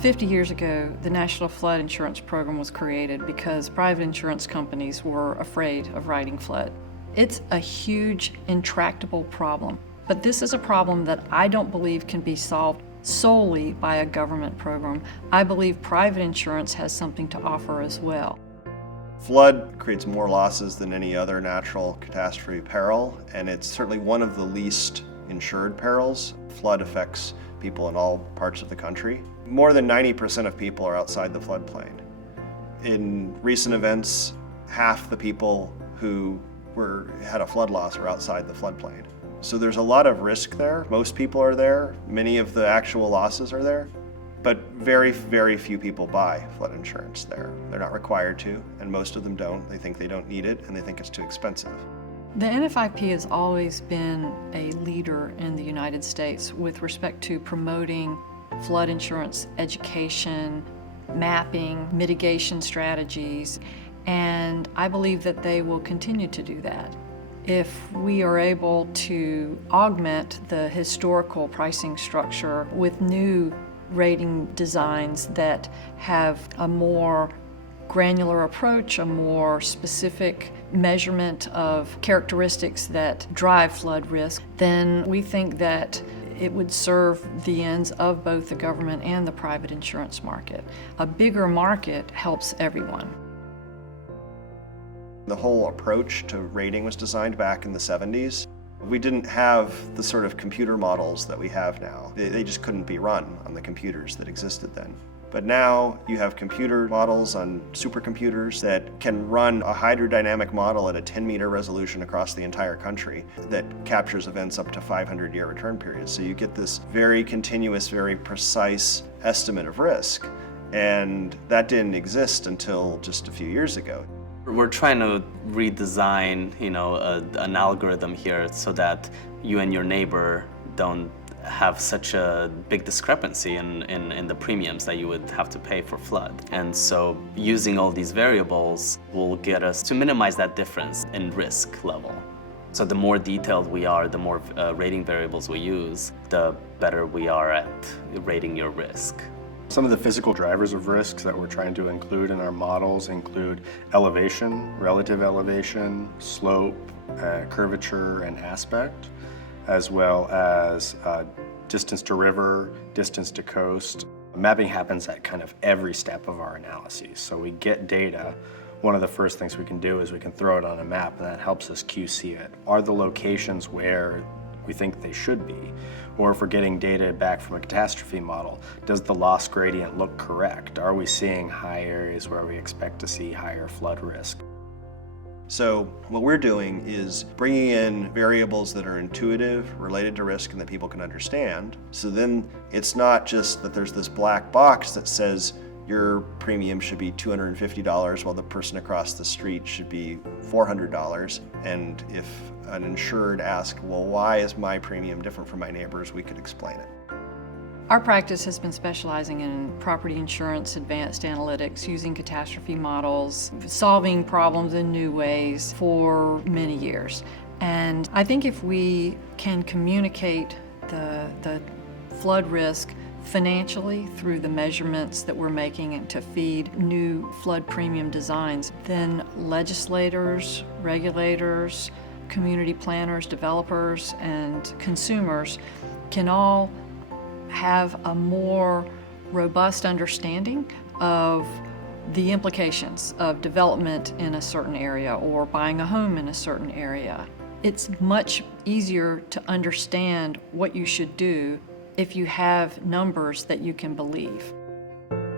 50 years ago, the National Flood Insurance Program was created because private insurance companies were afraid of writing flood. It's a huge, intractable problem, but this is a problem that I don't believe can be solved solely by a government program. I believe private insurance has something to offer as well. Flood creates more losses than any other natural catastrophe peril, and it's certainly one of the least insured perils. Flood affects people in all parts of the country. More than 90% of people are outside the floodplain. In recent events, half the people who had a flood loss are outside the floodplain. So there's a lot of risk there. Most people are there. Many of the actual losses are there. But very, very few people buy flood insurance there. They're not required to, and most of them don't. They think they don't need it, and they think it's too expensive. The NFIP has always been a leader in the United States with respect to promoting flood insurance education, mapping, mitigation strategies, and I believe that they will continue to do that. If we are able to augment the historical pricing structure with new rating designs that have a more granular approach, a more specific measurement of characteristics that drive flood risk, then we think that it would serve the ends of both the government and the private insurance market. A bigger market helps everyone. The whole approach to rating was designed back in the 70s. We didn't have the sort of computer models that we have now. They just couldn't be run on the computers that existed then. But now you have computer models on supercomputers that can run a hydrodynamic model at a 10-meter resolution across the entire country that captures events up to 500-year return periods. So you get this very continuous, very precise estimate of risk. And that didn't exist until just a few years ago. We're trying to redesign, an algorithm here so that you and your neighbor don't have such a big discrepancy in the premiums that you would have to pay for flood. And so using all these variables will get us to minimize that difference in risk level. So the more detailed we are, the more rating variables we use, the better we are at rating your risk. Some of the physical drivers of risks that we're trying to include in our models include elevation, relative elevation, slope, curvature, and aspect, as well as distance to river, distance to coast. Mapping happens at kind of every step of our analyses. So we get data. One of the first things we can do is we can throw it on a map, and that helps us QC it. Are the locations where we think they should be? Or if we're getting data back from a catastrophe model, does the loss gradient look correct? Are we seeing high areas where we expect to see higher flood risk? So what we're doing is bringing in variables that are intuitive, related to risk, and that people can understand. So then it's not just that there's this black box that says your premium should be $250 while the person across the street should be $400. And if an insured asks, well, why is my premium different from my neighbor's, we could explain it. Our practice has been specializing in property insurance, advanced analytics, using catastrophe models, solving problems in new ways for many years. And I think if we can communicate the flood risk financially through the measurements that we're making and to feed new flood premium designs, then legislators, regulators, community planners, developers, and consumers can all have a more robust understanding of the implications of development in a certain area or buying a home in a certain area. It's much easier to understand what you should do if you have numbers that you can believe.